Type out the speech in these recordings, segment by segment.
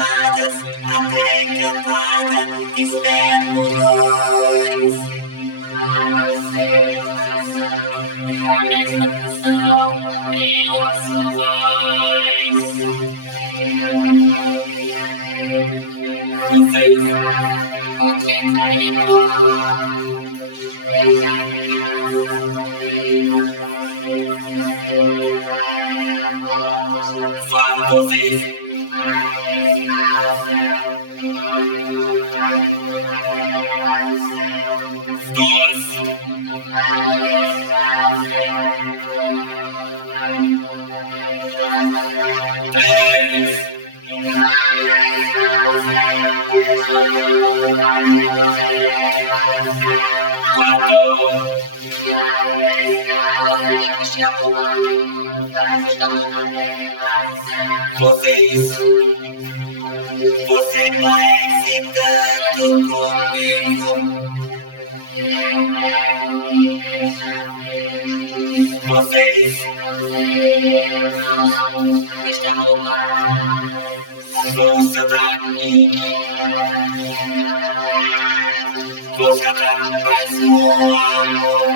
amadas, até cantada, espermos nessa canção e nossa voz. Vocês vocês dois três quatro você vai ficando comigo. Vocês vão sentar aqui. Vou cantar mais um amor.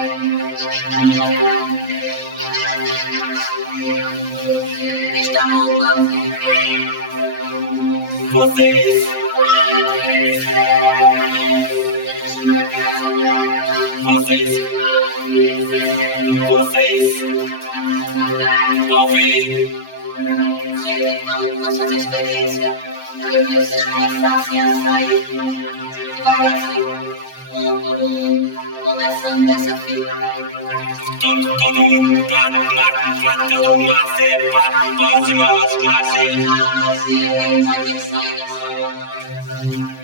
Vocês ouvem nossa experiência, eu vi vocês começassem a sair devagarzinho, um por um, começando dessa fila. todo mundo tá no mar, todo mundo cepa, pode mais, Mas e aí, vai ter que sair dessa hora.